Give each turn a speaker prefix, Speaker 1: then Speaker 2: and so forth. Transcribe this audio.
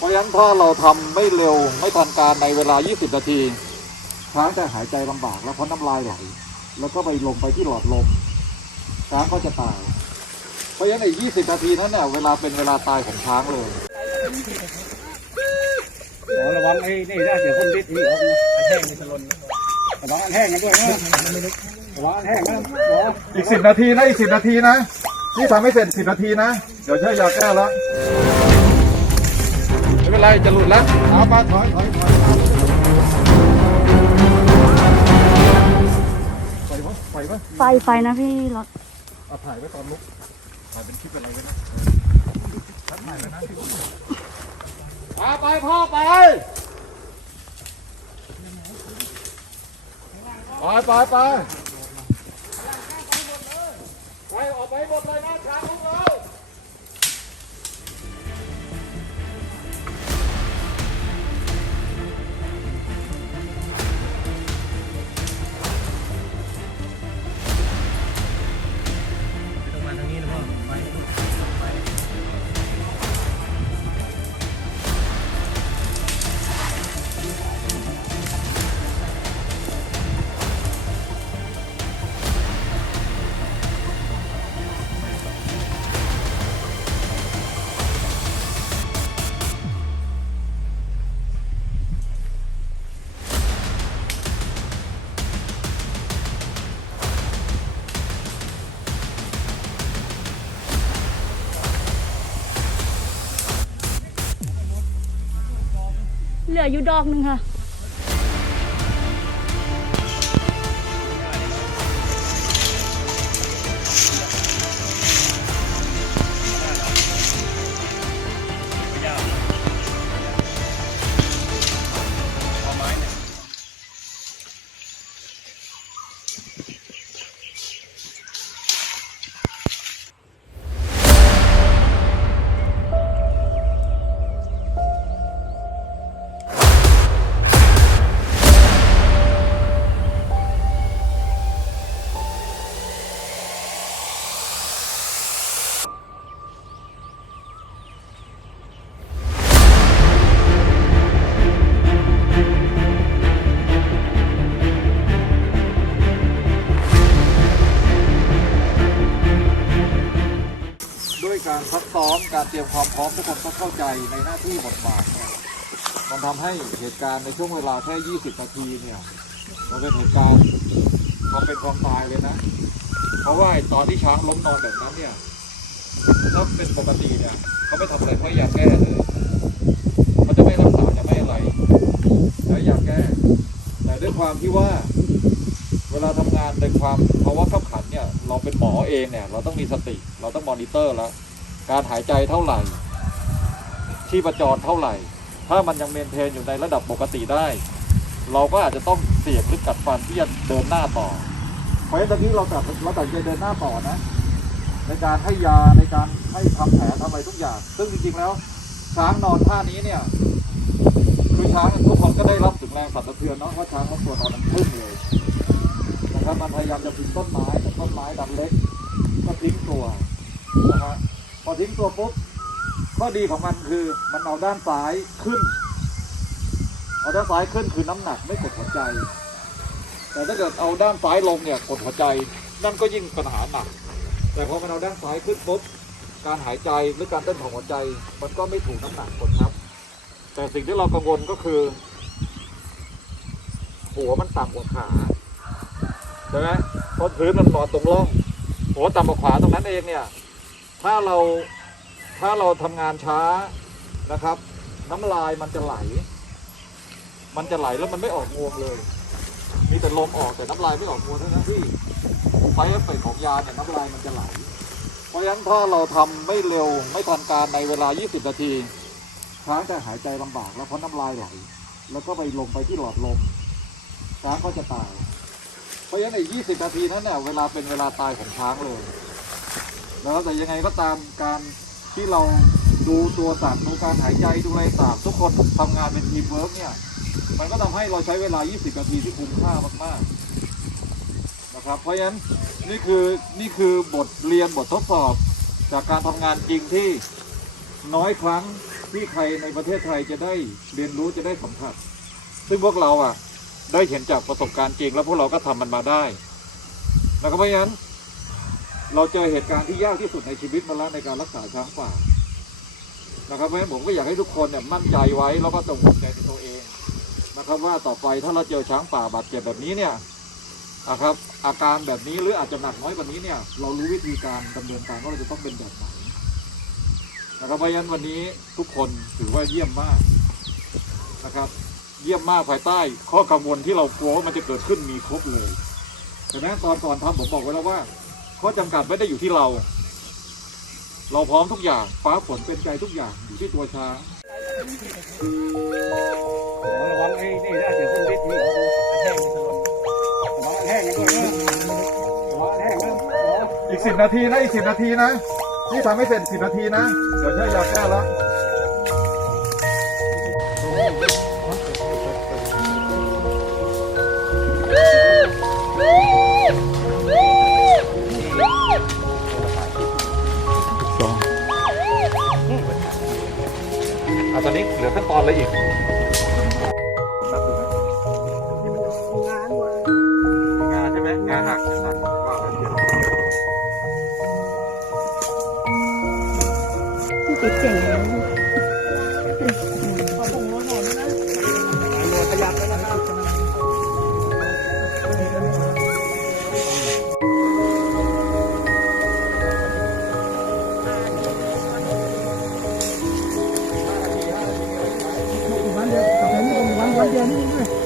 Speaker 1: เพราะฉะนั้นถ้าเราทำไม่เร็วไม่ทันการในเวลา 20 นาทีช้างจะหายใจลำบากแล้วเพราะน้ำลายไหลแล้วก็ไปลงไปที่หลอดลมช้างก็จะตาย เพราะฉะนั้นใน 20 นาทีนั้นเนี่ยเวลาเป็นเวลาตายของช้างเลย
Speaker 2: ระวังไอ้นี่นะเดี๋ยวคนดิดนี่เอาอันแห้งมันจะหล่นระวังอันแห้งกันด้วยนะระวังอันแห้งนะ
Speaker 3: อีก10นาทีนะอีก10นาทีนะนี่ทำให้เสร็จ10นาทีนะ เดี๋ยวใช้ยาแก้แล้ว
Speaker 4: เป็นไรจะหลุดแล้ว
Speaker 3: เอามาถอยถอยถอยไฟปะไฟปะ
Speaker 5: ไฟไฟนะพี่รถ
Speaker 3: เอาถ่ายไว้ตอนลุกถ่ายเป็นคลิปอะไรไว้นะถ่ายไว้นะ
Speaker 4: พาไปพ่อไปไปไปไป
Speaker 5: ลืออยู่ดอกหนึ่งค่ะ
Speaker 1: การซักซ้อมการเตรียมความพร้อมทุกคนก็เข้าใจในหน้าที่บทบาทเนี่ยมันทำให้เหตุการณ์ในช่วงเวลาแค่ 20 นาทีเนี่ยมันเป็นเหตุการณ์ความเป็นความตายเลยนะ เพราะว่าตอนที่ช้างล้มนอนแบบนั้นเนี่ยถ้าเป็นปกติเนี่ยเขาไม่ทำอะไรเพราะยาแก้เลยเขาจะไม่รักษาจะไม่อะไรใช้ยาแก้ แต่ด้วยความที่ว่า เวลาทำงานในความภาวะขับขันเนี่ย เราเป็นหมอเองเนี่ย เราต้องมีสติ เราต้องมอนิเตอร์แล้ว การหายใจเท่าไหร่ ชีพจรเท่าไหร่ ถ้ามันยังเมนเทนอยู่ในระดับปกติได้ เราก็อาจจะต้องเสี่ยงหรือกัดฟันที่จะเดินหน้าต่อ เพราะฉะนั้นตอนนี้เราตัดเราตัดใจเดินหน้าต่อนะ ในการให้ยาในการให้ทำแผลทำอะไรทุกอย่าง ซึ่งจริงๆแล้วช้างนอนท่านี้เนี่ยคือช้างทุกคนก็ได้รับถึงแรงสั่นสะเทือนเนาะเพราะช้างมันตัวนอนมันพึ่งเลยนะครับมันพยายามจะทิ้งต้นไม้แต่ต้นไม้ดันเล็กก็ทิ้งตัวนะฮะ พอทิ้งตัวปุ๊บข้อดีของมันคือมันเอาด้านซ้ายขึ้น เอาด้านซ้ายขึ้นคือน้ำหนักไม่กดหัวใจ แต่ถ้าเกิดเอาด้านซ้ายลงเนี่ยกดหัวใจ นั่นก็ยิ่งปัญหาหนัก แต่พอมันเอาด้านซ้ายขึ้นปุ๊บการหายใจหรือการเต้นของหัวใจ มันก็ไม่ถูกน้ำหนักกดทับ แต่สิ่งที่เรากังวลก็คือ หัวมันต่ำกว่าขาใช่ไหมเพราะพื้นมันนอนตรงร่องหัวต่ำกว่าขวาตรงนั้นเองเนี่ย ถ้าเราถ้าเราทำงานช้านะครับ น้ำลายมันจะไหล มันจะไหลแล้วมันไม่ออกงวงเลย มีแต่ลมออกแต่น้ำลายไม่ออกงวงเท่านั้นที่ไฟเอฟเฟกของยาเนี่ยน้ำลายมันจะไหล เพราะฉะนั้นถ้าเราทำไม่เร็วไม่ทันการในเวลา 20 นาทีช้างจะหายใจลำบากแล้วเพราะน้ำลายไหล แล้วก็ไปลงไปที่หลอดลมช้างก็จะตาย เพราะฉะนั้นใน 20 นาทีนั้นเนี่ยเวลาเป็นเวลาตายของช้างเลย นะครับแต่ยังไงก็ตามการที่เราดูตัวสัตว์ดูการหายใจดูอะไรต่างทุกคนทำงานเป็นทีมเวิร์กเนี่ย มันก็ทำให้เราใช้เวลา 20 นาทีที่คุ้มค่ามากๆนะครับ เพราะฉะนั้นนี่คือนี่คือบทเรียนบททดสอบ จากการทำงานจริงที่น้อยครั้งที่ใครในประเทศไทยจะได้เรียนรู้จะได้สัมผัส ซึ่งพวกเราอะได้เห็นจากประสบการณ์จริง แล้วพวกเราก็ทำมันมาได้นะครับเพราะฉะนั้น เราเจอเหตุการณ์ที่ยากที่สุดในชีวิตมาแล้วในการรักษาช้างป่านะครับเพราะฉะนั้นผมก็อยากให้ทุกคนเนี่ยมั่นใจไว้แล้วก็จงใจในตัวเองนะครับว่าต่อไปถ้าเราเจอช้างป่าบาดเจ็บแบบนี้เนี่ยนะครับอาการแบบนี้หรืออาจจะหนักน้อยกว่านี้เนี่ยเรารู้วิธีการดำเนินการว่าเราจะต้องเป็นแบบไหนนะครับเพราะฉะนั้นวันนี้ทุกคนถือว่าเยี่ยมมากนะครับ เยี่ยมมากภายใต้ ข้อกังวลที่เรากลัวว่ามันจะเกิดขึ้นมีครบเลยแต่นั้นตอนก่อนทำผมบอกไว้แล้วว่า ข้อจำกัดไม่ได้อยู่ที่เรา เราพร้อมทุกอย่าง ฟ้าฝนเป็นใจทุกอย่างอยู่ที่ตัวช้างระวังไอ้นี่นะเดี๋ยวคนเล็กนี่
Speaker 3: แห้งระวังอันแห้งกันด้วยนะระวังแห้งนะอีกสิบนาทีนะอีกสิบนาทีนะ นี่ทำให้เสร็จสิบนาทีนะ เดี๋ยวใช้ยาแก้แล้ว
Speaker 4: อขั้นตอนอะอีก
Speaker 5: อี